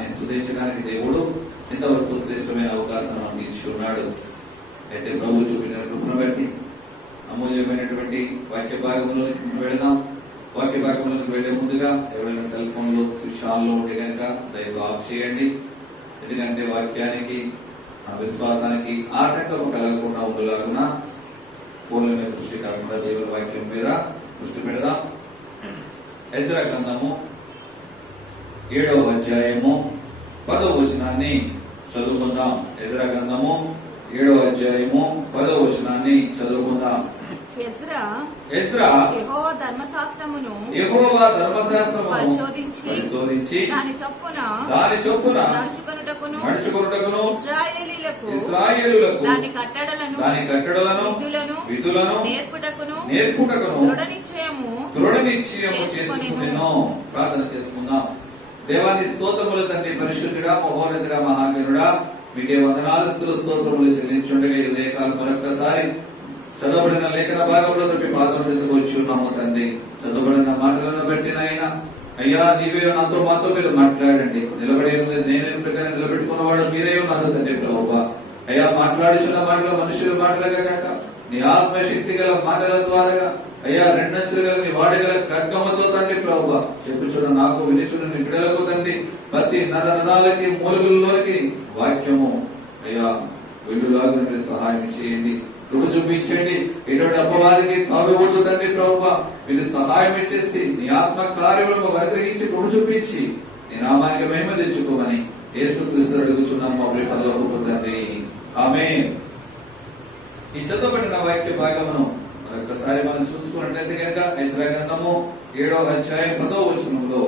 నామాన్ని స్తుతించడానికి దేవుడు ఇంతవరకు శ్రేష్టమైన అవకాశం మనకి ఇచ్చి ఉన్నాడు. అయితే ప్రభు చూపిన కృపను బట్టి అమూల్యమైనటువంటి వాక్య భాగంలోకి వెళదాం. వాక్య భాగంలోకి వెళ్లే ముందుగా ఎవరైనా సెల్ ఫోన్ లో స్విచ్ ఆన్ లో ఉంటే కనుక దయచేసి ఆఫ్ చేయండి. ఎందుకంటే వాక్యానికి విశ్వాసానికి ఆటంకం కలగకుండా ఉండలాగున ఫోన్ల మీద దృష్టి కాకుండా దేవుని వాక్యం మీద దృష్టి పెడదాం. ఎజ్రా గ్రంథము 7వ అధ్యాయము 10వ వచనాన్ని చదువుకుందాం. ఎజ్రా గ్రంథము 7వ అధ్యాయము 10వ వచనాన్ని చదువుకుందాం. ఎజ్రా యెహోవా ధర్మశాస్త్రమును పరిశోధించి దాని చొప్పున నడుచుకొనుటకును ఇశ్రాయేలీయులకు దాని కట్టడలను విధులను నేర్పుటకును దృఢ నిశ్చయము చేసుకొనెను. ప్రార్థన చేసుకుందాం. దేవాని స్తోత్రములు తండ్రి, పరిశుద్ధుడా, మహోన్నతుడా, మహావీరుడా, మీకే వందనాలు స్తోత్రములు చెల్లించుండగా ఈ లేఖలు మరొకసారి చదవబడిన లేఖన భాగంలో మీ పాదం చెందుకు వచ్చి ఉన్నాము తండ్రి. చదవబడిన మాటలను బట్టి నాయన అయ్యా నీవే మాతో మీరు మాట్లాడండి. నిలబడి నేను నిలబెట్టుకున్నవాడు మీరే ఉన్నారు తండ్రి. ప్రభువా అయ్యా మాట్లాడుచున్న మాటలు మనుషుల మాటలుగా కాక నీ ఆత్మశక్తి గల మాటల ద్వారా అయ్యా రెండంచులు గల నీ వాడగల ఖడ్గముతో తండ్రి ప్రభువా చెప్పుచున్న నాకు వినిచున్న నీ బిడ్డలకు తండ్రి ప్రతి నరాలకి మూలుగుల్లోకి వాక్యము అయ్యా వెలుగులాగా మీరు సహాయం చేయండి. కృప చూపించండి. ఎటువంటి అపవాదికి తావివద్దు తండ్రి ప్రభువా మీరు సహాయం ఇచ్చేసి నీ ఆత్మ కార్యములను అనుగ్రహించి కృప చూపించి నీ నామానికి మహిమ తెచ్చుకోమని యేసుక్రీస్తు అడుగుచున్నాం మా ప్రియ పరలోకపు తండ్రి. ఆమేన్. ఈ చదవబడిన వాక్య భాగమును మరొకసారి మనం చూసుకున్నట్లయితే కనుక ఎజ్రా గ్రంథము 7వ అధ్యాయం 10వ వచనంలో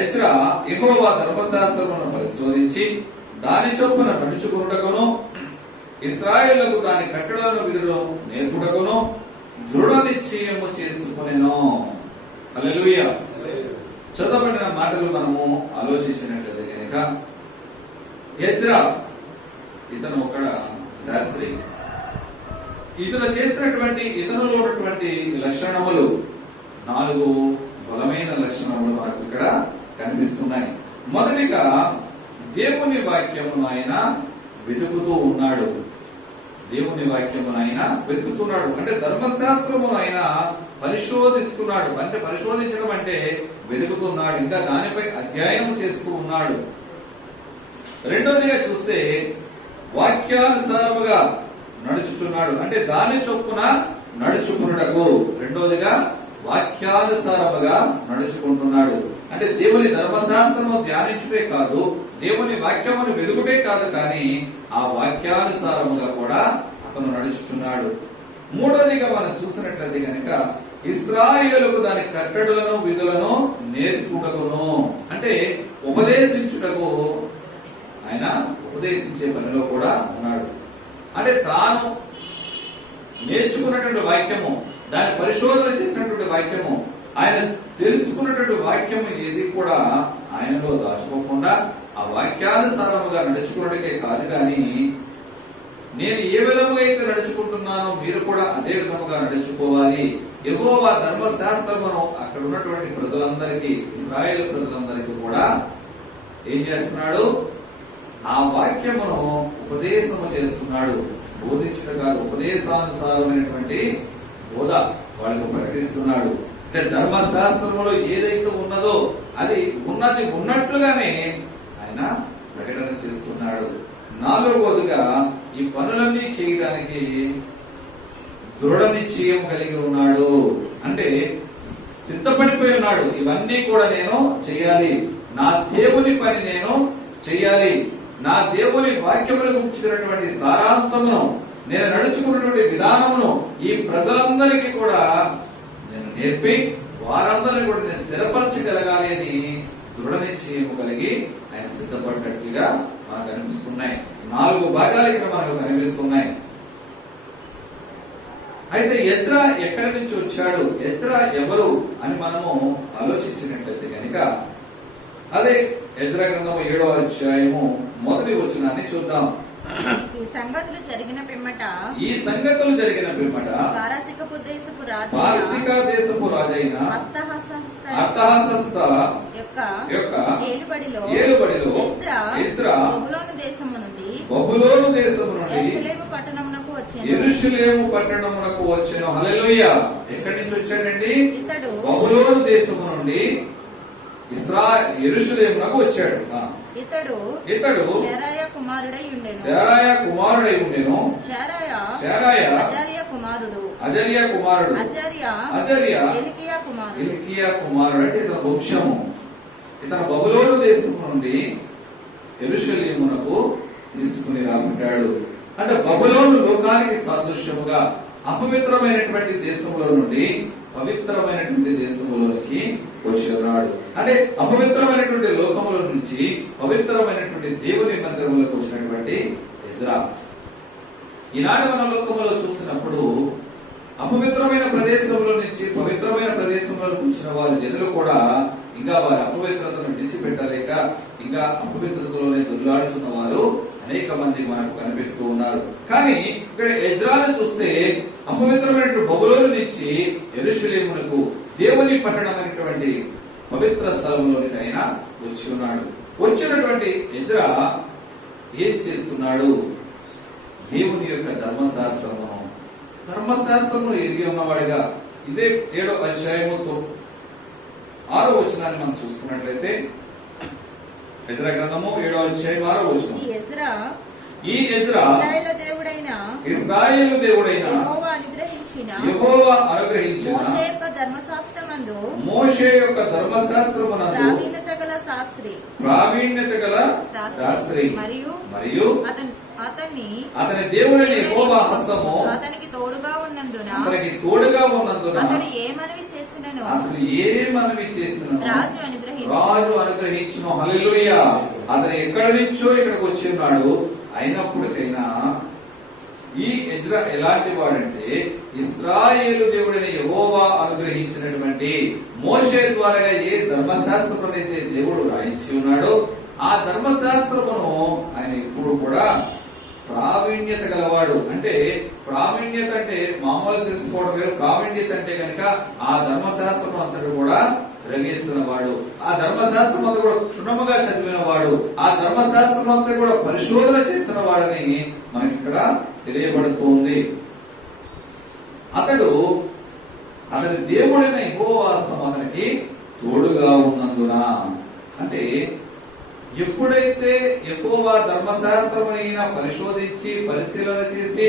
ఎజ్రా యెహోవా ధర్మశాస్త్రమును పరిశోధించి దాని చొప్పున నడుచుకొనుటకును ఇశ్రాయేలులకు దాని కట్టడలను విధులను నేర్పుటకును దృఢ నిశ్చయము చేసుకొనెను. హల్లెలూయా. చదవబడిన మాటలు మనము ఆలోచించినట్లయితే కనుక ఎజ్రా ఇతను ఒక శాస్త్రి. ఇతను చేసినటువంటి ఇతనులో ఉన్నటువంటి లక్షణములు 4 బలమైన లక్షణములు మనకు ఇక్కడ కనిపిస్తున్నాయి. మొదటిగా దేవుని వాక్యమును ఆయన వెతుకుతూ ఉన్నాడు. దేవుని వాక్యమును ఆయన వెతుకుతున్నాడు అంటే ధర్మశాస్త్రమును ఆయన పరిశోధిస్తున్నాడు. అంటే పరిశోధించడం అంటే వెతుకుతున్నాడు, ఇంకా దానిపై అధ్యయనం చేస్తూ ఉన్నాడు. రెండోదిగా చూస్తే వాక్యానుసారముగా నడుచుచున్నాడు అంటే దాని చొప్పున నడుచుకున్నటకు. రెండోదిగా వాక్యానుసారముగా నడుచుకుంటున్నాడు అంటే దేవుని ధర్మశాస్త్రము ధ్యానించుటే కాదు, దేవుని వాక్యమును వెలుగుటే కాదు, కానీ ఆ వాక్యానుసారముగా కూడా అతను నడుచుచున్నాడు. మూడోదిగా మనం చూసినట్లయితే కనుక ఇశ్రాయేలుకు దాని కట్టడలను విధులను నేర్పుటకును అంటే ఉపదేశించుటకు ఆయన ఉపదేశించే పనిలో కూడా ఉన్నాడు. అంటే తాను నేర్చుకున్నటువంటి వాక్యము, దాని పరిశోధన చేసినటువంటి వాక్యము, ఆయన తెలుసుకున్నటువంటి వాక్యము ఏది కూడా ఆయనలో దాచుకోకుండా ఆ వాక్యానుసారముగా నడుచుకున్నట్టుకే కాదు, కానీ నేను ఏ విధముగా అయితే నడుచుకుంటున్నానో మీరు కూడా అదే విధముగా నడుచుకోవాలి. యెహోవా ధర్మశాస్త్రమును అక్కడ ఉన్నటువంటి ప్రజలందరికీ, ఇశ్రాయేలు ప్రజలందరికీ కూడా ఏం చేస్తున్నాడు? ఆ వాక్యమును ఉపదేశము చేస్తున్నాడు. బోధించడం కాదు, ఉపదేశానుసారమైనటువంటి బోధ వాళ్ళకు ప్రకటిస్తున్నాడు. అంటే ధర్మశాస్త్రములో ఏదైతే ఉన్నదో అది ఉన్నది ఉన్నట్లుగానే ఆయన ప్రకటన చేస్తున్నాడు. నాలుగవదిగా ఈ పనులన్నీ చేయడానికి దృఢ నిశ్చయం కలిగి ఉన్నాడు. అంటే సిద్ధపడిపోయి ఉన్నాడు. ఇవన్నీ కూడా నేను చేయాలి, నా దేవుని పని నేను చేయాలి, నా దేవుని వాక్యములకు ఇచ్చినటువంటి సారాంశమును, నేను నడుచుకున్నటువంటి విధానమును ఈ ప్రజలందరికీ కూడా నేను నేర్పి వారందరినీ కూడా నేను స్థిరపరచగలగాలి అని దృఢ నిశ్చయము కలిగి ఆయన సిద్ధపడినట్లుగా మనకు కనిపిస్తున్నాయి. 4 భాగాలు ఇక్కడ మనకు కనిపిస్తున్నాయి. అయితే ఎజ్రా ఎక్కడి నుంచి వచ్చాడు, ఎజ్రా ఎవరు అని మనము ఆలోచించినట్లయితే కనుక అదే ఎజ్రా గ్రంథము 7వ అధ్యాయము 1వ వచనాన్ని చూద్దాం. ఈ సంగతులు జరిగిన పిమ్మట పారసిక దేశపు రాజైన అర్తహషస్త యొక్క ఏలుబడిలో ఎజ్రా బబులోను దేశము నుండి యెరూషలేము పట్టణమునకు వచ్చెను. హల్లెలూయా. ఎక్కడి నుంచి వచ్చాడండి? బబులోను దేశము నుండి యెరూషలేమునకు వచ్చాడు. ఇతడు శెరాయా కుమారుడై ఉండెను. అజర్యా కుమారుడు. అజర్యా హిల్కీయా కుమారుడు. అంటే ఇతను వంశము. ఇతను బబులోను దేశం నుండి యెరూషలేమునకు తీసుకుని రాబడ్డాడు. అంటే బబులోను లోకానికి సాదృశ్యముగా అపవిత్రమైనటువంటి దేశంలో నుండి పవిత్రమైనటువంటి దేశంలోనికి వచ్చేవాడు. అంటే అపవిత్రమైనటువంటి లోకముల నుంచి పవిత్రమైనటువంటి దేవుని మందిరంలోకి వచ్చినటువంటి ఎజ్రా. ఈనాడు మన లోకములో చూస్తున్నప్పుడు అపవిత్రమైన ప్రదేశంలో నుంచి పవిత్రమైన ప్రదేశంలోకి వచ్చిన వారి జనులు కూడా ఇంకా వారి అపవిత్రతను విడిచిపెట్టలేక ఇంకా అపవిత్రతలోనే దుర్లాడుతున్న వారు అనేక మంది మనకు కనిపిస్తూ ఉన్నారు. కానీ ఇక్కడ ఎజ్రాను చూస్తే అపవిత్రమైనటువంటి బబులోను నుంచి యెరూషలేమునకు దేవుని పట్టణమైనటువంటి పవిత్ర స్థలంలోనికి ఆయన వచ్చి ఉన్నాడు. వచ్చినటువంటి ఎజ్రా ఏం చేస్తున్నాడు? దేవుని యొక్క ధర్మశాస్త్రమును ఎరిగి ఉన్నవాడిగా ఇదే 7వ అధ్యాయముతో 6వ వచనాన్ని మనం చూసుకున్నట్లయితే ఎజ్రా గ్రంథము 7వ అధ్యాయం 6వ వచనం. ఈ ఎజ్రా ఇశ్రాయేలు దేవుడైన యెహోవా అనుగ్రహించిన మోషే యొక్క ధర్మశాస్త్రమునందు ప్రావీణ్యత గల శాస్త్రి మరియు అతని దేవుడైన యెహోవా హస్తము అతనికి తోడుగా ఉన్నందున అతను ఏ మనవి చేసినను రాజు అనుగ్రహించును. హల్లెలూయా. అతను ఎక్కడి నుంచో ఇక్కడికి వచ్చి ఉన్నాడు. అయినప్పటికైనా ఈ ఎజ్రా ఎలాంటి వాడంటే ఇశ్రాయేలు దేవుడైన యెహోవా అనుగ్రహించినటువంటి మోషే ద్వారా ఏ ధర్మశాస్త్రం అయితే దేవుడు రాయించి ఉన్నాడో ఆ ధర్మశాస్త్రమును ఆయన ఇప్పుడు కూడా ప్రావీణ్యత గలవాడు. అంటే ప్రావీణ్యత అంటే మామూలు తెలుసుకోవడం వేరు. ప్రావీణ్యత అంటే కనుక ఆ ధర్మశాస్త్రం అంతటి కూడా గ్రహిస్తున్న వాడు, ఆ ధర్మశాస్త్రం అంతా కూడా క్షుణ్ణముగా చదివిన వాడు, ఆ ధర్మశాస్త్రం అంతా కూడా పరిశోధన చేస్తున్న వాడని మనకి ఇక్కడ తెలియబడుతుంది. అతని దేవుడైన యెహోవా హస్తం అతనికి తోడుగా ఉన్నందున, అంటే ఎప్పుడైతే యెహోవా ధర్మశాస్త్రమునైనా పరిశోధించి పరిశీలన చేసి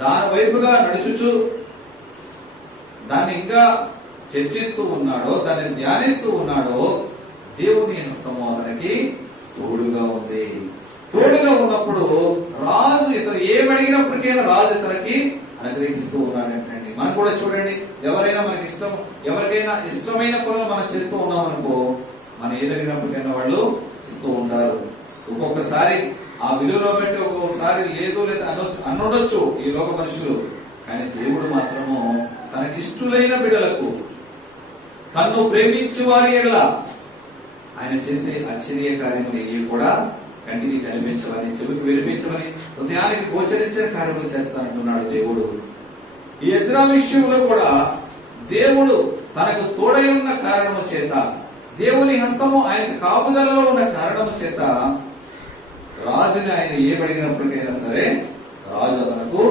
దాని వైపుగా నడుచుచు దాన్ని ఇంకా చర్చిస్తూ ఉన్నాడో, దాన్ని ధ్యానిస్తూ ఉన్నాడో, దేవుని హస్తము అతనికి తోడుగా ఉంది. తోడుగా ఉన్నప్పుడు రాజు ఇతను ఏమడిగినప్పటికైనా రాజు ఇతనికి అనుగ్రహిస్తూ ఉన్నాడంటండి. మనం కూడా చూడండి, ఎవరికైనా ఇష్టమైన పనులు మనం చేస్తూ ఉన్నామనుకో, మనం ఏదడిగినప్పటికైనా వాళ్ళు ఇస్తూ ఉంటారు. ఒక్కొక్కసారి ఆ విలువలో బట్టి ఒక్కొక్కసారి లేదు లేదా అనుండొచ్చు ఈ లోక మనుషులు. కానీ దేవుడు మాత్రము తనకిష్టులైన బిడ్డలకు, తన్ను ప్రేమించు వారి ఎడల ఆయన చేసే ఆశ్చర్య కార్యములు ఏవి కూడా కంటికి కనిపించమని, చెవికి వినిపించమని, హృదయానికి గోచరించే కార్యములు చేస్తానంటున్నాడు దేవుడు. ఈ ఎజ్రా విషయంలో కూడా దేవుడు తనకు తోడై ఉన్న కారణము చేత, దేవుని హస్తము ఆయనకు కాపుదలలో ఉన్న కారణము చేత రాజుని ఆయన ఏమడిగినప్పటికైనా సరే రాజు అతనకు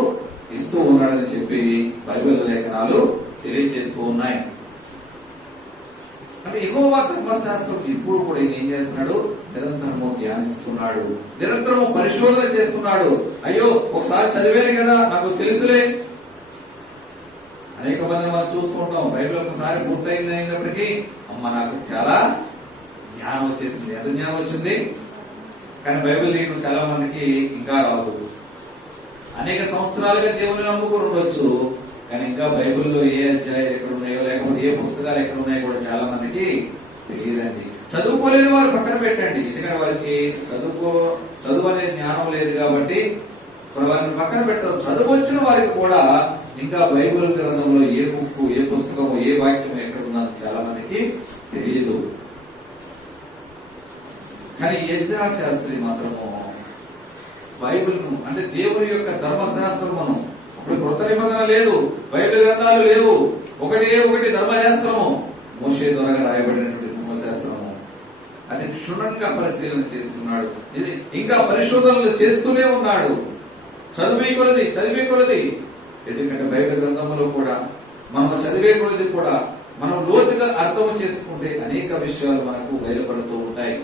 ఇస్తూ ఉన్నాడని చెప్పి బైబిల్ లేఖనాలు తెలియజేస్తూ ఉన్నాయి. అంటే యెహోవా ధర్మశాస్త్రం ఇప్పుడు కూడా ఈయన ఏం చేస్తున్నాడు? నిరంతరము ధ్యానిస్తున్నాడు, నిరంతరము పరిశోధన చేస్తున్నాడు. అయ్యో ఒకసారి చదివాను కదా, నాకు తెలుసులే. అనేక మంది మనం చూస్తూ ఉంటాం, బైబిల్ ఒకసారి పూర్తయింది అయినప్పటికీ అమ్మ నాకు చాలా జ్ఞానం వచ్చేసింది. ఎంత జ్ఞానం వచ్చింది, కానీ బైబిల్ నీకు చాలా మందికి ఇంకా రాదు. అనేక సంవత్సరాలుగా దేవుని నమ్ముకుని ఉండొచ్చు, కానీ ఇంకా బైబిల్లో ఏ అధ్యాయాలు ఎక్కడ ఉన్నాయో లేకపోతే ఏ పుస్తకాలు ఎక్కడ ఉన్నాయో కూడా చాలా మందికి తెలియదండి. చదువుకోలేని వారు పక్కన పెట్టండి, ఎందుకంటే వారికి చదువు అనే జ్ఞానం లేదు కాబట్టి వారిని పక్కన పెట్టరు. చదువు వచ్చిన వారికి కూడా ఇంకా బైబిల్ గ్రంథంలో ఏ బుక్, ఏ పుస్తకము, ఏ వాక్యం ఎక్కడ ఉన్నది చాలా మందికి తెలియదు. కానీ ఎజ్రా శాస్త్రి మాత్రము బైబిల్ను అంటే దేవుని యొక్క ధర్మశాస్త్రమును, అప్పుడు కొత్త నిబంధన లేదు, బైబిల్ గ్రంథాలు లేవు, ఒకటి ధర్మశాస్త్రము, మోషే ద్వారా రాయబడినటువంటి ధర్మశాస్త్రము. అది క్షుణ్ణంగా పరిశీలన చేస్తున్నాడు, ఇంకా పరిశోధనలు చేస్తూనే ఉన్నాడు. చదివే కొలది ఎందుకంటే బైబిల్ గ్రంథంలో కూడా మనం చదివే కొలది కూడా మనం లోతుగా అర్థం చేసుకుంటే అనేక విషయాలు మనకు బయలుపడుతూ ఉంటాయి.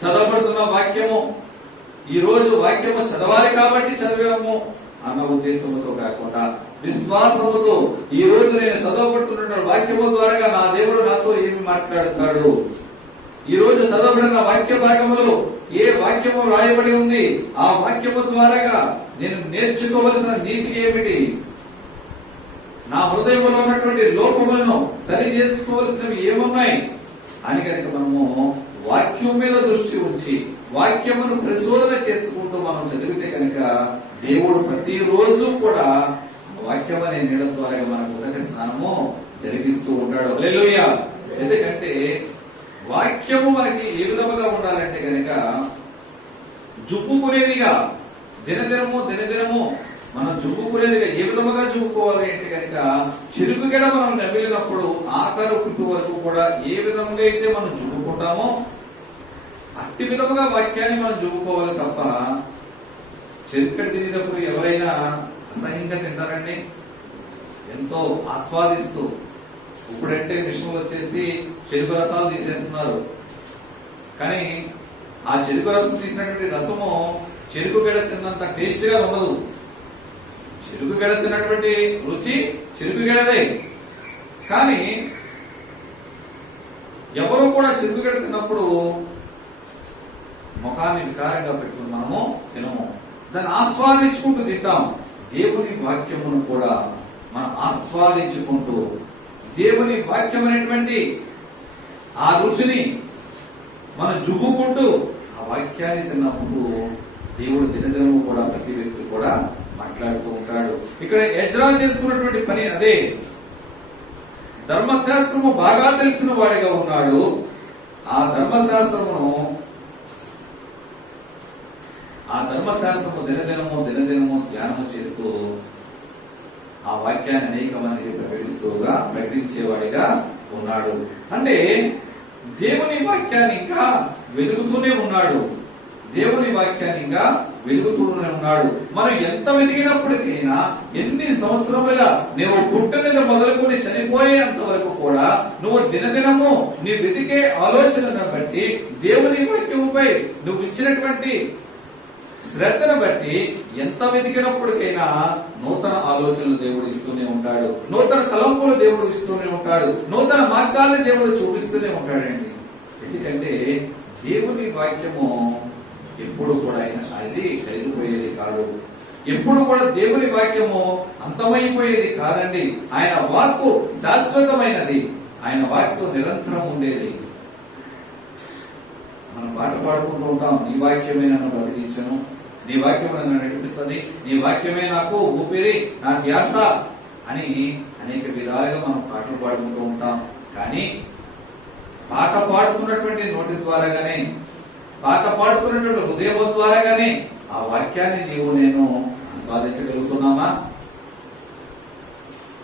చదవబడుతున్న వాక్యము, ఈ రోజు వాక్యము చదవాలి కాబట్టి చదివాము అన్న ఉద్దేశంతో కాకుండా విశ్వాసముతో ఈ రోజు నేను చదవబడుతున్న వాక్యము ద్వారా నా దేవుడు నాతో ఏమి మాట్లాడతాడు, ఈ రోజు చదవబడిన వాక్య భాగములో ఏ వాక్యము రాయబడి ఉంది, ఆ వాక్యము ద్వారా నేను నేర్చుకోవలసిన నీతి ఏమిటి, నా హృదయంలో ఉన్నటువంటి లోపములను సరి చేసుకోవలసినవి ఏమున్నాయి అని కనుక మనము వాక్యం మీద దృష్టి ఉంచి వాక్యమును పరిశోధన చేసుకుంటూ మనం చదివితే కనుక దేవుడు ప్రతిరోజు కూడా వాక్యం అనే నీళ్ళ ద్వారా మనకు ఉదక స్నానము జరిగిస్తూ ఉంటాడు. హల్లెలూయా. ఎందుకంటే వాక్యము మనకి ఏ విధముగా ఉండాలంటే కనుక జుప్పుకునేదిగా దినదినము మనం జుప్పుకునేదిగా ఏ విధముగా జుప్పుకోవాలి అంటే కనుక చిరుకుగడ మనం నమిలినప్పుడు ఆఖరు పుట్టు వరకు కూడా ఏ విధముగా అయితే మనం జుప్పుకుంటామో అట్టి విధముగా వాక్యాన్ని మనం జుప్పుకోవాలి తప్ప చెరుకడ తినేటప్పుడు ఎవరైనా అసహ్యంగా తింటారండి, ఎంతో ఆస్వాదిస్తూ. ఇప్పుడంటే మిషన్లు వచ్చేసి చెరుకు రసాలు తీసేస్తున్నారు, కానీ ఆ చెరుకు రసం తీసినటువంటి రసము చెరుకు గడ తిన్నంత టేస్ట్ గా ఉండదు. చెరుకు గడ తిన్నటువంటి రుచి చెరుకు గడదే, కానీ ఎవరు కూడా చెరుకు గడ తిన్నప్పుడు ముఖాన్ని వికారంగా పెట్టుకుని మనము తినము, దాన్ని ఆస్వాదించుకుంటూ తింటాం. దేవుని వాక్యమును కూడా మనం ఆస్వాదించుకుంటూ దేవుని వాక్యం అనేటువంటి ఆ రుచిని మనం జువ్వుకుంటూ ఆ వాక్యాన్ని తిన్నప్పుడు దేవుడు దినదినము కూడా ప్రతి వ్యక్తి కూడా మాట్లాడుతూ ఉంటాడు. ఇక్కడ ఎజ్రా చేసుకున్నటువంటి పని అదే. ధర్మశాస్త్రము బాగా తెలిసిన వాడిగా ఉన్నాడు. ఆ ధర్మశాస్త్రము దినదినము ధ్యానము చేస్తూ ఆ వాక్యాన్ని అనేక మందికి ప్రకటించేవాడిగా ఉన్నాడు. అంటే దేవుని వాక్యాన్ని ఇంకా వెతుకుతూనే ఉన్నాడు. మనం ఎంత వెతికినప్పటికైనా ఎన్ని సంవత్సరములుగా నువ్వు పుట్టిన మొదలుకొని చనిపోయేంత వరకు కూడా నువ్వు దినదినము నీ వెతికే ఆలోచనను బట్టి దేవుని వాక్యముపై నువ్వు ఇచ్చినటువంటి శ్రద్ధను బట్టి ఎంత వెతికినప్పటికైనా నూతన ఆలోచనలు దేవుడు ఇస్తూనే ఉంటాడు, నూతన తలంపులు దేవుడు ఇస్తూనే ఉంటాడు, నూతన మార్గాల్ని దేవుడు చూపిస్తూనే ఉంటాడండి. ఎందుకంటే దేవుని వాక్యము ఎప్పుడు కూడా అది కలిగిపోయేది కాదు, ఎప్పుడు కూడా దేవుని వాక్యము అంతమైపోయేది కాదండి. ఆయన వాక్కు శాశ్వతమైనది, ఆయన వాక్కు నిరంతరం ఉండేది. మనం పాట పాడుకుంటూ ఉంటాం, నీ వాక్యమే నన్ను బ్రతికించను, నీ వాక్యం నన్ను నడిపిస్తుంది, నీ వాక్యమే నాకు ఊపిరి, నా ధ్యాస అని అనేక విధాలుగా మనం పాటలు పాడుకుంటూ ఉంటాం. కానీ పాట పాడుతున్నటువంటి నోటి ద్వారా గానీ, పాట పాడుతున్నటువంటి హృదయం ద్వారా గానీ ఆ వాక్యాన్ని నీవు నేను ఆస్వాదించగలుగుతున్నామా?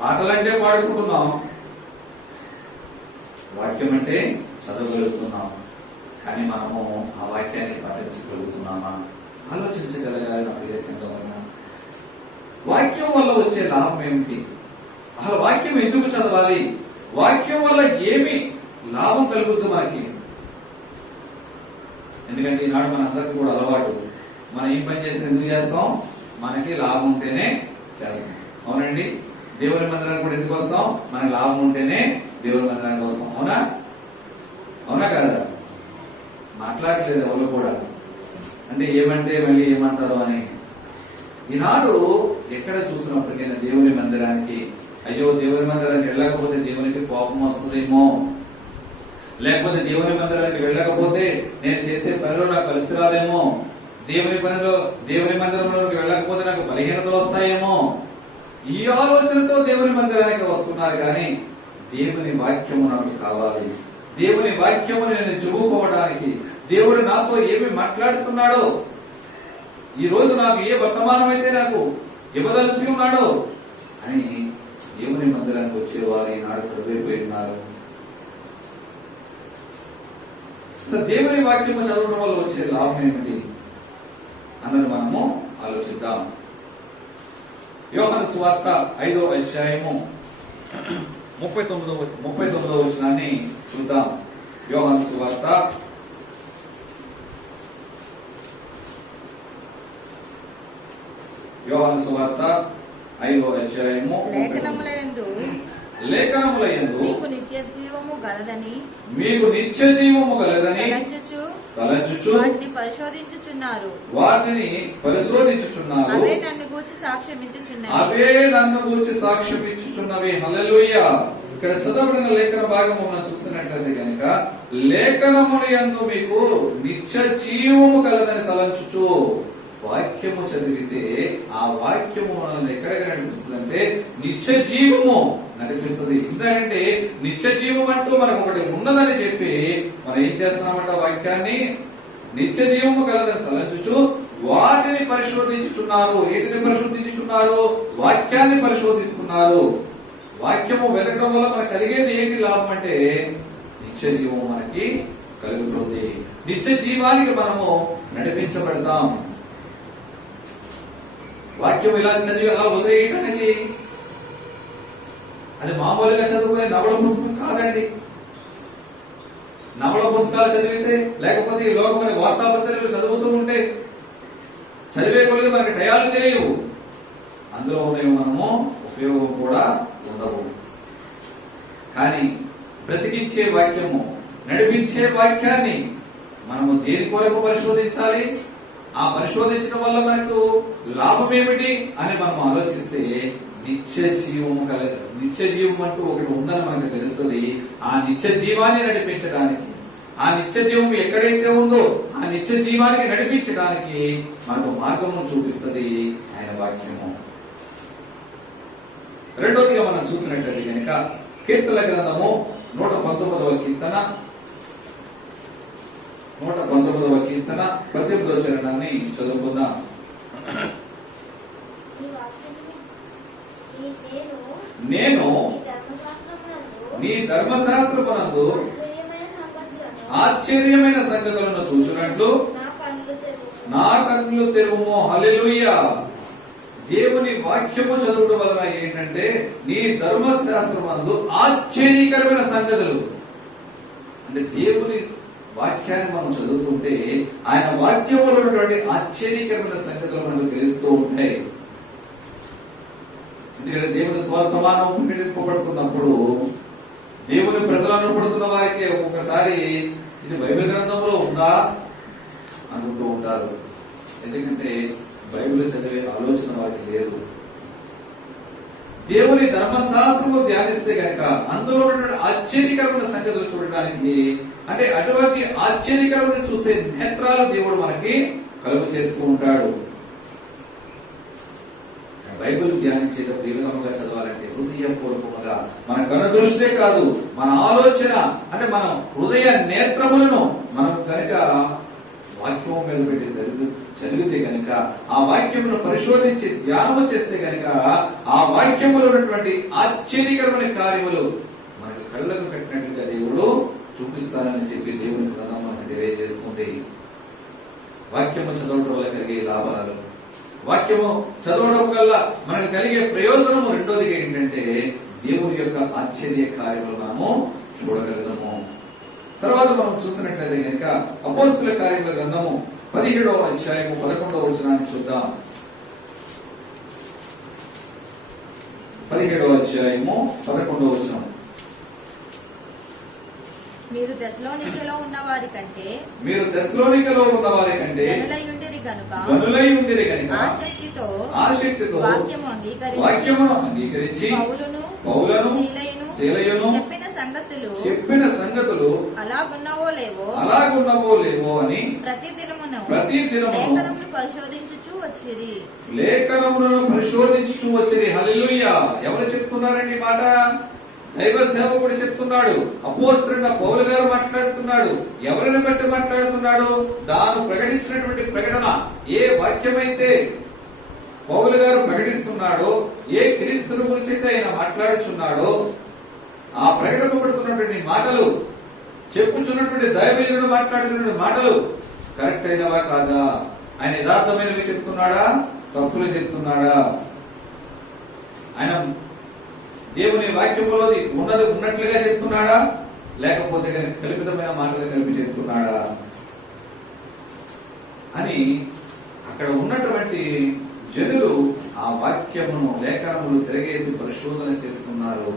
పాటలంటే పాడుకుంటున్నాం, వాక్యం అంటే చదవగలుగుతున్నాం, కానీ మనము ఆ వాక్యాన్ని పాటించగలుగుతున్నామా? ఆలోచించగలగాలి నా ప్రియ సంఘమా. వాక్యం వల్ల వచ్చే లాభం ఏమిటి? అసలు వాక్యం ఎందుకు చదవాలి? వాక్యం వల్ల ఏమి లాభం కలుగుతుంది మనకి? ఎందుకంటే ఈనాడు మన అందరికీ కూడా అలవాటు, మనం ఏం పని చేస్తే ఎందుకు చేస్తాం? మనకి లాభం ఉంటేనే చేస్తాం, అవునండి. దేవుని మందిరానికి కూడా ఎందుకు వస్తాం? మనకి లాభం ఉంటేనే దేవుని మందిరానికి వస్తాం, అవునా కాదా? మాట్లాడట్లేదు ఎవరు కూడా, అంటే ఏమంటే మళ్ళీ ఏమంటారు అని. ఈనాడు ఎక్కడ చూసినప్పటికైనా దేవుని మందిరానికి, అయ్యో దేవుని మందిరానికి వెళ్ళకపోతే దేవునికి కోపం వస్తుందేమో, లేకపోతే దేవుని మందిరానికి వెళ్ళకపోతే నేను చేసే పనిలో నాకు కలిసి రాదేమో, దేవుని మందిరంలోకి వెళ్ళకపోతే నాకు బలహీనతలు వస్తాయేమో, ఈ ఆలోచనతో దేవుని మందిరానికి వస్తున్నారు. కానీ దేవుని వాక్యము నాకు కావాలి, దేవుని వాక్యము నేను చదువుకోవడానికి, దేవుడు నాతో ఏమి మాట్లాడుతున్నాడో ఈ రోజు నాకు ఏ వర్తమానం అయితే నాకు ఇవ్వదలసి ఉన్నాడో అని దేవుని మందిరానికి వచ్చేవారు ఈనాడు కరువైపోయి ఉన్నారు. సో దేవుని వాక్యము చదవడం వల్ల వచ్చే లాభం ఏమిటి అన్నది మనము ఆలోచిద్దాం. యోహాను సువార్త 5వ అధ్యాయము 39వ వచనాన్ని చూద్దాం. యోహాను సువార్త 5వ అధ్యాయము లేఖనములయందు మీకు నిత్య జీవము గలదని తలంచుచు వాటిని పరిశోధించుచున్నారు. అవే నన్ను గూర్చి సాక్ష్యం ఇచ్చుచున్నవి. హల్లెలూయా. ఇక్కడ చదవబడిన లేఖన భాగము మనం చూస్తున్నట్లయితే కనుక లేఖనములయందు మీకు నిత్య జీవము కలదని తలంచుచు. వాక్యము చదివితే ఆ వాక్యము మనల్ని ఎక్కడికి నడిపిస్తుందంటే నిత్య జీవము నడిపిస్తుంది. ఎందుకంటే నిత్య జీవం అంటూ మనకు ఒకటి ఉన్నదని చెప్పి మనం ఏం చేస్తున్నామంట, వాక్యాన్ని నిత్య జీవము కలదని తలంచుచు వాటిని పరిశోధించుచున్నారు. ఏంటిని పరిశోధించుచున్నారు? వాక్యాన్ని పరిశోధిస్తున్నారు. వాక్యము వెతకడం వల్ల మనకు కలిగేది ఏంటి లాభం అంటే నిత్య జీవం మనకి కలుగుతుంది. నిత్య జీవానికి మనము నడిపించబడతాం. వాక్యం ఇలా చదివి అలా వదిలేయడానికి అది మామూలుగా చదువుకునే నవల పుస్తకం కాదండి. నవల పుస్తకాలు చదివితే లేకపోతే ఈ లోకమైన వార్తాపత్రికలు చదువుతూ ఉంటే చదివే కొద్దిగా మనకి టయాలు తెలియవు. అందులో ఉన్నవి మనము ఉపయోగం కూడా ఉండవు. కానీ బ్రతికించే వాక్యము, నడిపించే వాక్యాన్ని మనము దేని కొరకు పరిశోధించాలి? ఆ పరిశోధించడం వల్ల మనకు లాభం ఏమిటి అని మనం ఆలోచిస్తే నిత్య జీవం అంటూ ఒకటి ఉందని మనకు తెలుస్తుంది. ఆ నిత్య జీవాన్ని నడిపించడానికి, ఆ నిత్య జీవం ఎక్కడైతే ఉందో ఆ నిత్య జీవానికి నడిపించడానికి మనకు మార్గము చూపిస్తుంది ఆయన వాక్యము. రెండోదిగా మనం చూసినట్లయితే కనుక కీర్తన గ్రంథము 119వ కీర్తన 18వ చరణాన్ని చదువుకుందాం. నేను నీ ధర్మశాస్త్రమునందు ఆశ్చర్యమైన సంగతులను చూచినట్లు నా కన్నులు తెరువుము. హల్లెలూయా. దేవుని వాక్యము చదవడం వలన ఏంటంటే నీ ధర్మశాస్త్రమందు ఆశ్చర్యకరమైన సంగతులు, అంటే దేవుని వాక్యాన్ని మనం చదువుతుంటే ఆయన వాక్యంలో ఉన్నటువంటి ఆశ్చర్యకరమైన సంగతులు మనకు తెలుస్తూ ఉంటాయి. ఎందుకంటే దేవుని స్వర్తమానం నింపబడుతున్నప్పుడు దేవుని ప్రజలను పడుతున్న వారికి ఒక్కొక్కసారి ఇది బైబిల్ గ్రంథంలో ఉందా అనుకుంటూ ఉంటారు. ఎందుకంటే బైబిల్ చదివే ఆలోచన వారికి లేదు. దేవుని ధర్మశాస్త్రము ధ్యానిస్తే కనుక అందులో ఉన్నటువంటి ఆశ్చర్యకరమైన సంగతులు చూడడానికి, అంటే అటువంటి ఆశ్చర్యకరమైన చూసే నేత్రాలు దేవుడు మనకి కలుగు చేస్తూ ఉంటాడు. బైబిల్ ధ్యానించేటప్పుడు ఏ విధంగా చదవాలంటే హృదయపూర్వకముగా, మన కనుదృష్టే కాదు మన ఆలోచన, అంటే మనం హృదయ నేత్రములను మనం కనుక వాక్యము మీద పెట్టి చదివితే కనుక, ఆ వాక్యమును పరిశోధించి ధ్యానము చేస్తే కనుక ఆ వాక్యములో ఉన్నటువంటి ఆశ్చర్యకరమైన కార్యములు మనకి కళ్ళకు కట్టినట్లుగా దేవుడు చూపిస్తానని చెప్పి దేవుని గ్రంథం మనకు తెలియజేస్తుంది. వాక్యము చదవడం వల్ల కలిగే లాభాలు, వాక్యము చదవడం వల్ల మనకు కలిగే ప్రయోజనము రెండోదిగా ఏంటంటే దేవుని యొక్క ఆశ్చర్య కార్యములు మనము చూడగలము. తర్వాత మనం చూస్తున్నట్లయితే కనుక అపోస్తుల కార్యముల గ్రంథము 17వ అధ్యాయము 11వ వచనాన్ని చూద్దాం. 17వ అధ్యాయము 11వ వచనం. మీరు తెస్సలోనికలో ఉన్న వారి కంటే గనులై ఉండిరి గనుక ఆసక్తితో వాక్యమును అంగీకరించి పౌలును శీలయును చెప్పిన సంగతులు అలాగున్నవో లేవో అని ప్రతి దినమును లేఖనములను పరిశోధించుచు వచ్చిరి. హల్లెలూయా. ఎవరు చెప్తున్నారండి మాట? దైవ సేవకుడు చెప్తున్నాడు, అపోస్తలుడైన పౌలు గారు మాట్లాడుతున్నాడు. ఎవరిని బట్టి మాట్లాడుతున్నాడు? తాను ప్రకటించినటువంటి ప్రకటన, ఏ వాక్యమైతే పౌలు గారు ప్రకటిస్తున్నాడో, ఏ క్రీస్తుని గురించి అయితే ఆయన మాట్లాడుచున్నాడో, ఆ ప్రకటింపబడుతున్నటువంటి మాటలు, చెప్పుచున్నటువంటి దైవజనుడు మాట్లాడుతున్నటువంటి మాటలు కరెక్ట్ అయినవా కాదా? ఆయన యథార్థమైనవి చెప్తున్నాడా, తప్పులు చెప్తున్నాడా? ఆయన దేవుని వాక్యములోది ఉన్నది ఉన్నట్లుగా చెప్తున్నాడా, లేకపోతే కనుక కల్పితమైన మాటలు కలిపి చెప్తున్నాడా అని అక్కడ ఉన్నటువంటి జనులు ఆ వాక్యమును, లేఖనములు తిరగేసి పరిశోధన చేస్తున్నారు.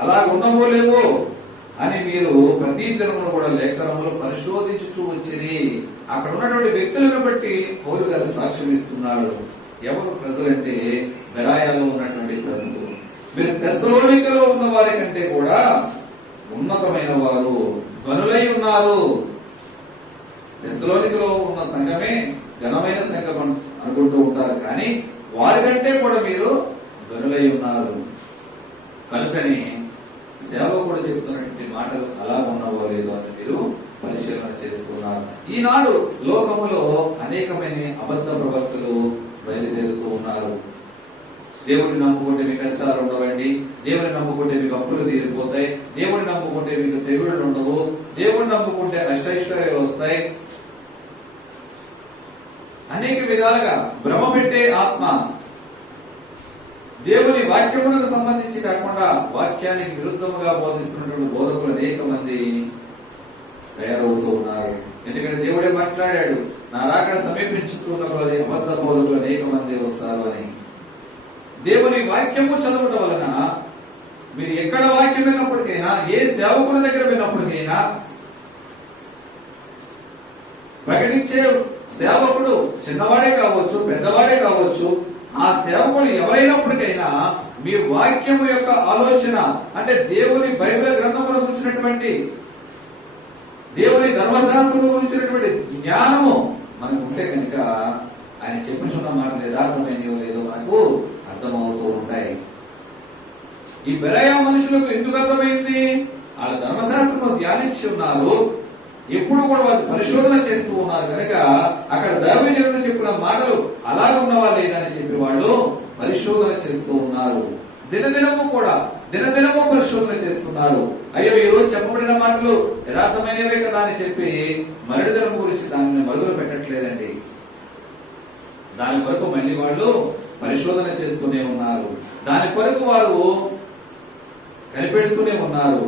అలా ఉన్నవో లేవో అని మీరు ప్రతి దినమును కూడా లేఖనములు పరిశోధించుచూ వచ్చింది. అక్కడ ఉన్నటువంటి వ్యక్తులను బట్టి పౌలు గారు సాక్ష్యం ఇస్తున్నాడు. ఎవరు ప్రజలంటే బెరాయాలో ఉన్నటువంటి ప్రజలు. మీరు తెస్సలోనికలో ఉన్న వారి కంటే కూడా ఉన్నతమైన వారు, గనులై ఉన్నారు. తెస్సలోనికలో ఉన్న సంఘమే ఘనమైన సంఘం అనుకుంటూ ఉంటారు, కానీ వారికంటే కూడా మీరు గనులై ఉన్నారు. కనుకని సేవకుడు చెప్తున్నటువంటి మాటలు అలా ఉన్నవో లేదో అని మీరు పరిశీలన చేస్తున్నారు. ఈనాడు లోకములో అనేకమైన అబద్ధ ప్రవక్తలు బయలుదేరుతూ ఉన్నారు. దేవుడిని నమ్ముకుంటే మీకు కష్టాలు ఉండవండి, దేవుడిని నమ్ముకుంటే మీకు అప్పులు తీరిపోతాయి, దేవుడిని నమ్ముకుంటే మీకు తెగుళ్ళు ఉండవు, దేవుడిని నమ్ముకుంటే అష్టైశ్వర్యాలు వస్తాయి. అనేక విధాలుగా భ్రమ పెట్టే ఆత్మ, దేవుని వాక్యములకు సంబంధించి కాకుండా వాక్యానికి విరుద్ధముగా బోధిస్తున్నటువంటి బోధకులు అనేక మంది తయారవుతూ ఉన్నారు. ఎందుకంటే దేవుడే మాట్లాడాడు, నా రాకడ సమీపించుతున్న కొలది అబద్ధ బోధకులు అనేక మంది వస్తారు అని. దేవుని వాక్యము చదవడం వలన మీరు ఎక్కడ వాక్యం విన్నప్పటికైనా, ఏ సేవకుల దగ్గర విన్నప్పటికైనా, ప్రకటించే సేవకుడు చిన్నవాడే కావచ్చు, పెద్దవాడే కావచ్చు, ఆ సేవకులు ఎవరైనప్పటికైనా మీ వాక్యము యొక్క ఆలోచన, అంటే దేవుని బైబిల్ గ్రంథమును గురించినటువంటి, దేవుని ధర్మశాస్త్రము గురించినటువంటి జ్ఞానము మనకు ఉంటే కనుక ఆయన చెప్పుచున్న మాట యథార్థమైనవో లేదో మనకు అర్థమవుతూ ఉంటాయి. ఈ బెరాయా మనుషులకు ఎందుకు అర్థమైంది? వాళ్ళ ధర్మశాస్త్రము ధ్యానించి ఉన్నారు, ఎప్పుడు కూడా వాళ్ళు పరిశోధన చేస్తూ ఉన్నారు కనుక అక్కడ దైవజనుడు చెప్పిన మాటలు అలా ఉన్నవా లేదని చెప్పి వాళ్ళు పరిశోధన చేస్తూ ఉన్నారు. దినదినము పరిశోధన చేస్తున్నారు. అయ్యో ఈ రోజు చెప్పబడిన మాటలు యథార్థమైనవే కదా అని చెప్పి మరడి దినం గురించి దానిని మరుగులు పెట్టట్లేదండి. దాని కొరకు మళ్ళీ వాళ్ళు పరిశోధన చేస్తూనే ఉన్నారు, దాని కొరకు వారు కనిపెడుతూనే ఉన్నారు.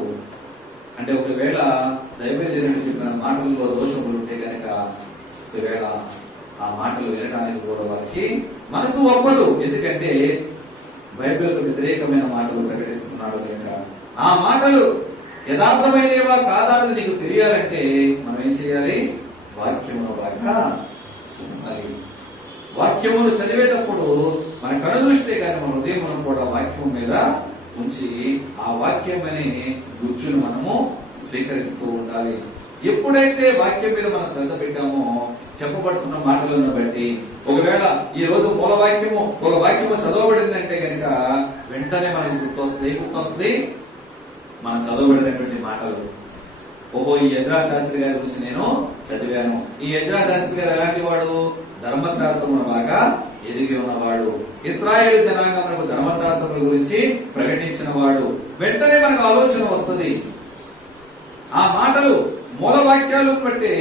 అంటే ఒకవేళ దైవజనుడు చెప్పిన మాటల్లో దోషములు ఉంటే కనుక ఒకవేళ ఆ మాటలు వినడానికి కూడా వారికి మనసు ఒప్పదు. ఎందుకంటే బైబిల్కు వ్యతిరేకమైన మాటలు ప్రకటిస్తున్నాడు కనుక ఆ మాటలు యథార్థమైనవా కాదా అని నీకు తెలియాలంటే మనం ఏం చేయాలి? వాక్యమును బాగా చదవాలి. వాక్యమును చదివేటప్పుడు మన కనుదృష్టి కానీ మన హృదయం కూడా వాక్యం మీద ఉంచి ఆ వాక్యం అనే గుజ్జును మనము స్వీకరిస్తూ ఉండాలి. ఎప్పుడైతే వాక్యం మీద మనం శ్రద్ధ పెట్టామో చెప్పబడుతున్న మాటలను బట్టి, ఒకవేళ ఈ రోజు మూల వాక్యము ఒక వాక్యము చదవబడిందంటే కనుక వెంటనే మనకు గుర్తొస్తుంది మనం చదవబడినటువంటి మాటలు. ఓహో, ఈ ఎజ్రా శాస్త్రి గారి గురించి నేను చదివాను. ఈ ఎజ్రా శాస్త్రి గారు ఎలాంటి వాడు? ధర్మశాస్త్రమును బాగా ఎదిగి ఉన్నవాడు, ఇశ్రాయేలు జనాంగమునకు ధర్మశాస్త్రముల గురించి ప్రకటించిన వాడు. వెంటనే మనకు ఆలోచన వస్తుంది. ఆ మాటలు మూల వాక్యాలను బట్టి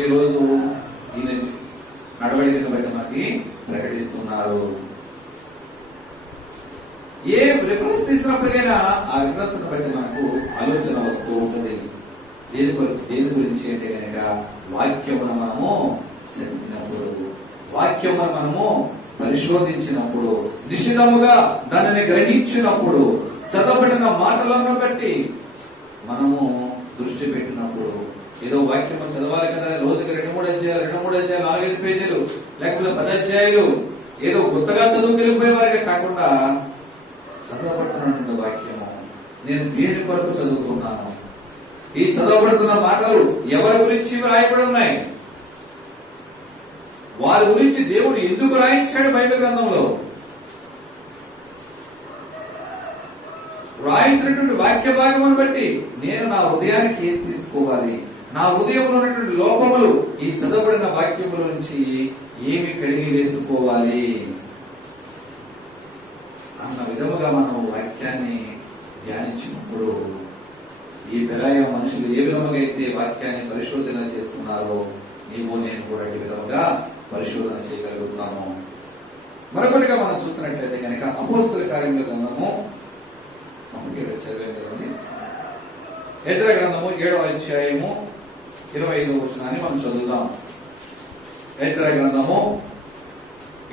ఈ రోజు ఈయన నడవడికను బట్టి మనకి ప్రకటిస్తున్నారు. ఏ రిఫరెన్స్ తీసినప్పటికైనా ఆ రిఫరెన్స్ బట్టి మనకు ఆలోచన వస్తూ ఉంటుంది. దేని గురించి అంటే కనుక వాక్యమును మనము చదివినప్పుడు, వాక్యమును మనము పరిశోధించినప్పుడు, నిశ్చితముగా దానిని గ్రహించినప్పుడు, చదవబడిన మాటలను బట్టి మనము దృష్టి పెట్టినప్పుడు, ఏదో వాక్యం చదవాలి కదా రోజుకి 2-3 అధ్యాయాలు 4-5 పేజీలు లేకపోతే 10 అధ్యాయులు ఏదో కొత్తగా చదువుకెళ్ళిపోయే వారిగా కాకుండా చదవబడుతున్నటువంటి వాక్యము నేను దేని కొరకు చదువుతున్నాను, ఈ చదవబడుతున్న మాటలు ఎవరి గురించి రాయబడి ఉన్నాయి, వారి గురించి దేవుడు ఎందుకు రాయించాడు బైబిల్ గ్రంథంలో, రాయించినటువంటి వాక్య భాగమును బట్టి నేను నా హృదయానికి ఏం తీసుకోవాలి, నా హృదయంలో ఉన్నటువంటి లోపములు ఈ చదవబడిన వాక్యముల నుంచి ఏమి కడిగి వేసుకోవాలి అన్న విధముగా మనం వాక్యాన్ని ధ్యానించినప్పుడు ఈ బెరాయ మనుషులు ఏ విధముగా అయితే వాక్యాన్ని పరిశోధన చేస్తున్నారో నీవు నేను కూడా ఈ విధముగా పరిశోధన చేయగలుగుతాము. మరొకటిగా మనం చూస్తున్నట్లయితే కనుక అపోస్తల కార్యముల గ్రంథము ఎజ్రా గ్రంథము 7వ అధ్యాయము 25వ వచనాన్ని మనం చదువుదాం. ఎజ్రా గ్రంథము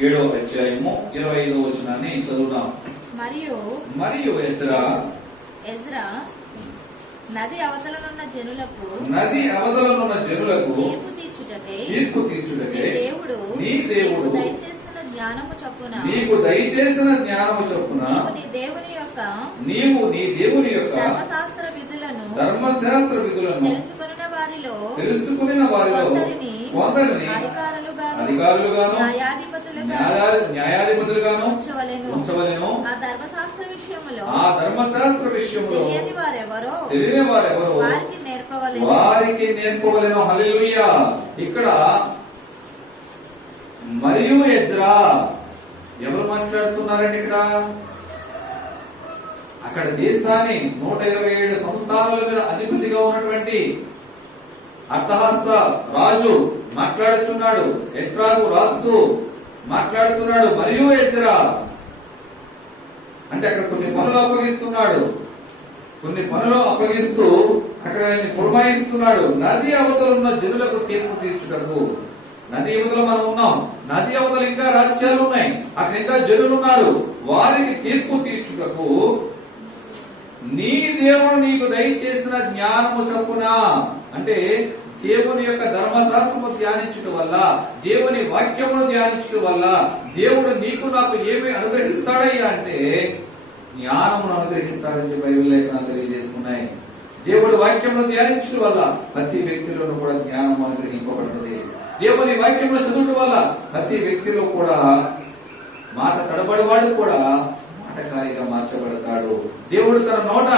7వ అధ్యాయము 25వ వచనాన్ని చదువుదాం. మరియు ఎజ్రా నది అవతలనున్న జనులకు తీర్పు తీర్చుటకే నీ దేవుడు నీకు దయచేసిన జ్ఞానము చొప్పున నీవు నీ దేవుని యొక్క ధర్మశాస్త్ర విధులను తెలుసుకున్న వారిలో కొందరిని అధికారులుగాను న్యాయాధిపతులుగాను ఉంచవలెను. ఆ ధర్మశాస్త్ర విషయములో తెలియని వారెవరో వారికి నేర్పవలెను. హల్లెలూయా. ఇక్కడ మరియు ఎజ్రా ఎవరు మాట్లాడుతున్నారండి? ఇక్కడ అక్కడ దేశాన్ని 127 సంస్థానాల మీద అధిపతిగా ఉన్నటువంటి అర్థహస్త రాజు మాట్లాడుతున్నాడు. ఎజ్రాకు రాస్తూ మాట్లాడుతున్నాడు. మరియు ఎజ్రా అంటే అక్కడ కొన్ని పనులు అప్పగిస్తున్నాడు. కొన్ని పనులు అప్పగిస్తూ అక్కడ ఆయన పురమాయిస్తున్నాడు. నది అవతల ఉన్న జనులకు తీర్పు తీర్చుటకు. నది అవతల మనం ఉన్నాం. నది అవతల ఇంకా రాజ్యాలు ఉన్నాయి. అక్కడ ఇంకా జనులు ఉన్నారు. వారికి తీర్పు తీర్చుటకు నీ దేవుడు నీకు దయచేసిన జ్ఞానము చొప్పున, అంటే దేవుని యొక్క ధర్మశాస్త్రము ధ్యానించడం వల్ల, దేవుని వాక్యమును ధ్యానించడం వల్ల దేవుడు నీకు నాకు ఏమి అనుగ్రహిస్తాడయ్యా అంటే జ్ఞానమును అనుగ్రహిస్తాడని బైబిల్ లేఖనాలు తెలియజేస్తున్నాయి. దేవుడు వాక్యమును ధ్యానించడం వల్ల ప్రతి వ్యక్తిలోనూ కూడా జ్ఞానం అనుగ్రహింపబడుతుంది. దేవుని వాక్యమును చదువుట వల్ల ప్రతి వ్యక్తిలో కూడా మాట తడబడివాడు కూడా మాటకారిగా మార్చబడతాడు. దేవుడు తన నోట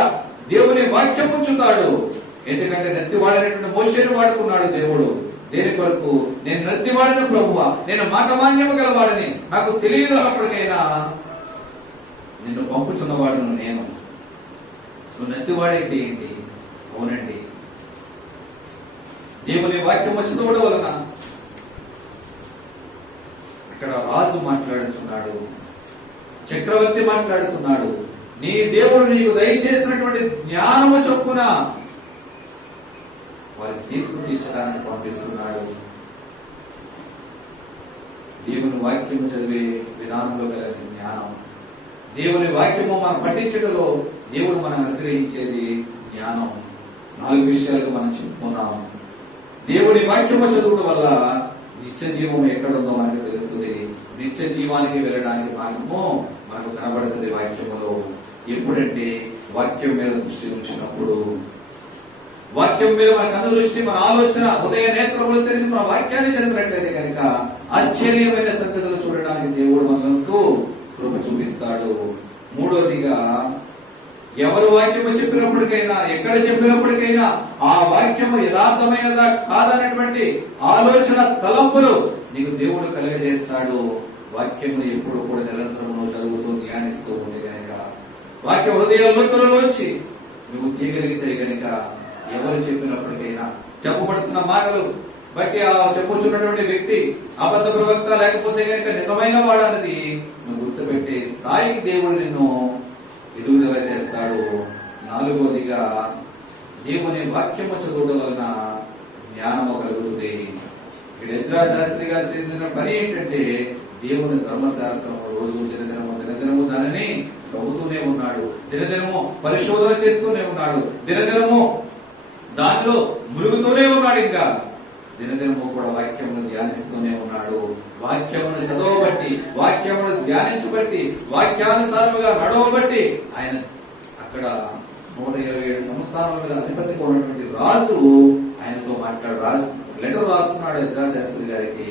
దేవుని వాక్యం ఉంచుతాడు. ఎందుకంటే నెత్తివాడినటువంటి మోషేను వాడుకున్నాడు దేవుడు. దేని కొరకు? నేను నెత్తివాడిన ప్రభువా, నేను మాటమాన్యము గలవాడిని, నాకు తెలియదు అప్పటికైనా నిన్ను పంపుచున్నవాడును నేను. నువ్వు నెత్తివాడైతే ఏంటి? అవునండి, దేవుని వాక్యం చదవడం వలన. ఇక్కడ రాజు మాట్లాడుతున్నాడు, చక్రవర్తి మాట్లాడుతున్నాడు. నీ దేవుడు నీకు దయచేసినటువంటి జ్ఞానము చొప్పున వారి తీర్పు తీర్చడానికి పంపిస్తున్నాడు. దేవుని వాక్యము చదివే విధానంలో గల జ్ఞానం, దేవుని వాక్యము మనం పఠించడంలో దేవుడు మనం అనుగ్రహించేది జ్ఞానం. 4 విషయాలు మనం చెప్పుకున్నాం. దేవుని వాక్యము చదువుట వల్ల నిత్య జీవం ఎక్కడుందో మనకు తెలుస్తుంది. నిత్య జీవానికి వెళ్ళడానికి మార్గము మనకు కనబడుతుంది వాక్యములో. ఎప్పుడంటే వాక్యం మీద దృష్టి ఉంచినప్పుడు. వాక్యం మీద మన కన్ను దృష్టి, మన ఆలోచన, ఉదయ నేత్రములు తెరిచి మన వాక్యాన్ని చదివినట్లయితే కనుక ఆశ్చర్యమైన సంగతులు చూడడానికి దేవుడు మనకు కృప చూపిస్తాడు. మూడోదిగా, ఎవరు వాక్యము చెప్పినప్పటికైనా, ఎక్కడ చెప్పినప్పటికైనా ఆ వాక్యము యథార్థమైనదా కాదన్నటువంటి ఆలోచన, తలంపులు నీకు దేవుడు కలిగజేస్తాడు. వాక్యము ఎప్పుడు కూడా నిరంతరము చదువుతూ ధ్యానిస్తూ ఉంటే గనక, వాక్య హృదయ లోతులలోంచి నువ్వు తీయగలిగితే గనక, ఎవరు చెప్పినప్పటికైనా చెప్పబడుతున్న మాటలు బట్టి ఆ చెప్పుచున్నటువంటి వ్యక్తి అబద్ధ ప్రవక్త లేకపోతే గనక నిజమైన వాడన్నది నువ్వు గుర్తుపెట్టే స్థాయికి దేవుడు నిన్ను ఎదుగుదల చేస్తాడు. 4వదిగా, దేవుని వాక్యము చదవడం వలన జ్ఞానము కలుగుతుంది. ఇక్కడ ఎజ్రా శాస్త్రి గారు చెందిన పని ఏంటంటే దేవుని ధర్మశాస్త్రం రోజు దినదినము దానిని చదువుతూనే ఉన్నాడు. దినదినము పరిశోధన చేస్తూనే ఉన్నాడు. దినదినము దానిలో మురుగుతూనే ఉన్నాడు. ఇంకా దినదినము కూడా వాక్యమును ధ్యానిస్తూనే ఉన్నాడు. వాక్యమును చదవబట్టి, వాక్యమును ధ్యానించబట్టి, వాక్యానుసారముగా నడవబట్టి ఆయన అక్కడ 127 సంస్థానాల మీద అధిపతిగా ఉన్నటువంటి రాజు ఆయనతో రాజు లెటర్ రాస్తున్నాడు ఎజ్రా శాస్త్రి గారికి.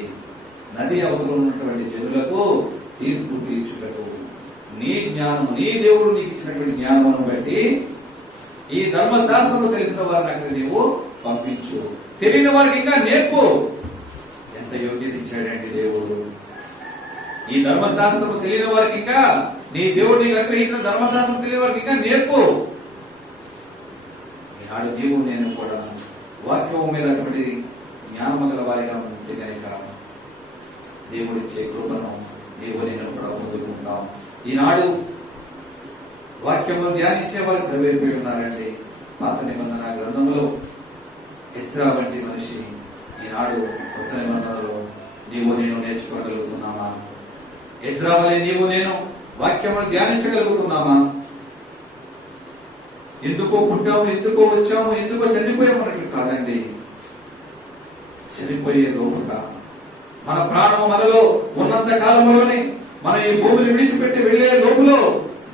నది అవతల ఉన్నటువంటి జనులకు తీర్పు తీర్చుటకు నీ జ్ఞానం, నీ దేవుడు నీకు ఇచ్చినటువంటి జ్ఞానమును బట్టి ఈ ధర్మశాస్త్రము తెలిసిన వారిని అక్కడ నీవు పంపించు, తెలియని వారికి ఇంకా నేర్పు. ఎంత యోగ్యత ఇచ్చాడండి దేవుడు! ఈ ధర్మశాస్త్రము తెలియని వారికి ఇంకా, నీ దేవుడు నీకు అనుగ్రహించిన ధర్మశాస్త్రం తెలియని వారికి ఇంకా నేర్పు. ఈనాడు నీవు నేను కూడా వాక్యము మీద అటువంటి జ్ఞానము గల వారిగా ఉంటే కనుక దేవుడిచ్చే కృపను నీవు నేను కూడా పొందుకుంటాం. ఈనాడు వాక్యము ధ్యానించే వారు ప్రవేశపోయి ఉన్నారండి. పాత నిబంధన గ్రంథంలో ఎజ్రా వంటి మనిషి ఈనాడు కొత్త నిబంధనలో నీవు నేను నేర్చుకోగలుగుతున్నామా? ఎజ్రా వలె నీవు నేను వాక్యమును ధ్యానించగలుగుతున్నామా? ఎందుకో పుట్టాము, ఎందుకో వచ్చాము, ఎందుకో చనిపోయాము అన్నట్టు కాదండి. చనిపోయే లోపల మన ప్రాణము మనలో ఉన్నంత కాలంలోనే, మన ఈ భూమిని విడిచిపెట్టి వెళ్లే లోపులో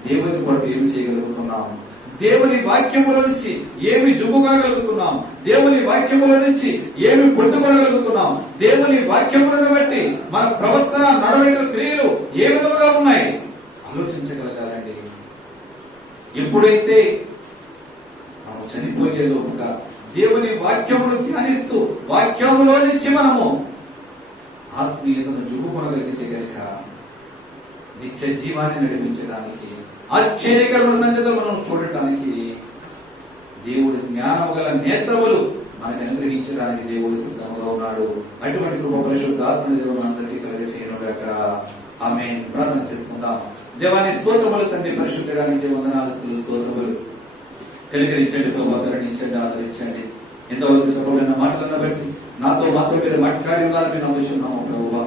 దేవుని కొరకు ఏమి చేయగలుగుతున్నాం? దేవుని వాక్యములో నుంచి ఏమి జుబ్బుకోగలుగుతున్నాం? దేవుని వాక్యములో నుంచి ఏమి పొందుకోగలుగుతున్నాం? దేవుని వాక్యములను బట్టి మన ప్రవర్తన, నడవడికల క్రియలు ఏ విధముగా ఉన్నాయి ఆలోచించగలగాలండి. ఎప్పుడైతే మనం చనిపోయే లోపుగా దేవుని వాక్యమును ధ్యానిస్తూ వాక్యములో నుంచి మనము ఆత్మీయతను జుబ్బుకొనగలిగితే కనుక నిత్య జీవాన్ని నడిపించడానికి, ఆశ్చర్యకరమైన సంగతులు మనం చూడటానికి, దేవుడి జ్ఞానము గల నేత్రములు మనకు అనుగ్రహించడానికి దేవుడు సిద్ధంగా ఉన్నాడు. అటువంటి కృప పరిశుద్ధాత్మ దేవుడు అందరికీ కలుగజేయునుగాక. ఆమేన్. ప్రార్థన చేసుకుందాం. దేవాని స్తోత్రములు తండ్రి, పరిశుద్ధడానికి వందనాలు, స్తోత్రములు. కనికరించండి ప్రభు, కరుణించండి, ఆదరించండి. ఎంతవరకు చెప్పబడిన మాటలను బట్టి నాతో మాతో మీరు మాట్లాడి ఉన్నారని నమ్ముచున్నాము ప్రభువా.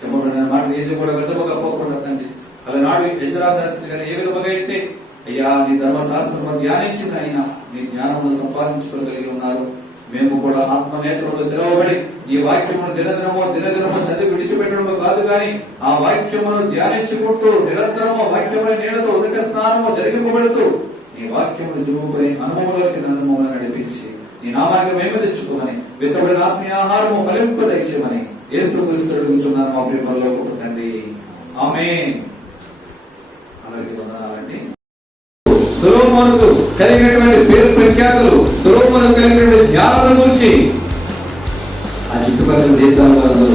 చెప్పబడిన మాటలు ఏది కూడా వ్యర్థముగా పోకుండా తండ్రి, అలనాడు ఎజ్రా శాస్త్రి గారు ఏ విధముగా అయితే అయ్యా నీ ధర్మశాస్త్రం ధ్యానించిన అయినా నీ జ్ఞానమును సంపాదించుకోగలిగి ఉన్నారు. మేము కూడా ఆత్మనేత్రములు తెరవబడి ఈ వాక్యమును దినదినమో చదివి విడిచిపెట్టడం కాదు కానీ ఆ వాక్యమును ధ్యానించుకుంటూ నిరంతరము వాక్యముల నీడతో ఉదక స్నానము జరిగింపబడుతూ నీ వాక్యమును జూపుకొని అనుభవంలోకి నన్ను నడిపించి నీ నామాన్ని మేము తెచ్చుకోమని, విత్తబడిన ఆత్మీయ ఆహారము ఫలింపదయచేయమని యేసు క్రీస్తు అడుగుచున్నాను మా ప్రియ పరలోకపు తండ్రి. ఆమేన్. అందరికీ వందనాలండి. సొలొమోనుకు కలిగినటువంటి పేరు ప్రఖ్యాతులు, సొలొమోనుకు కలిగినటువంటి జ్ఞానం గురించి ఆ చుట్టుపక్కల దేశాల వారు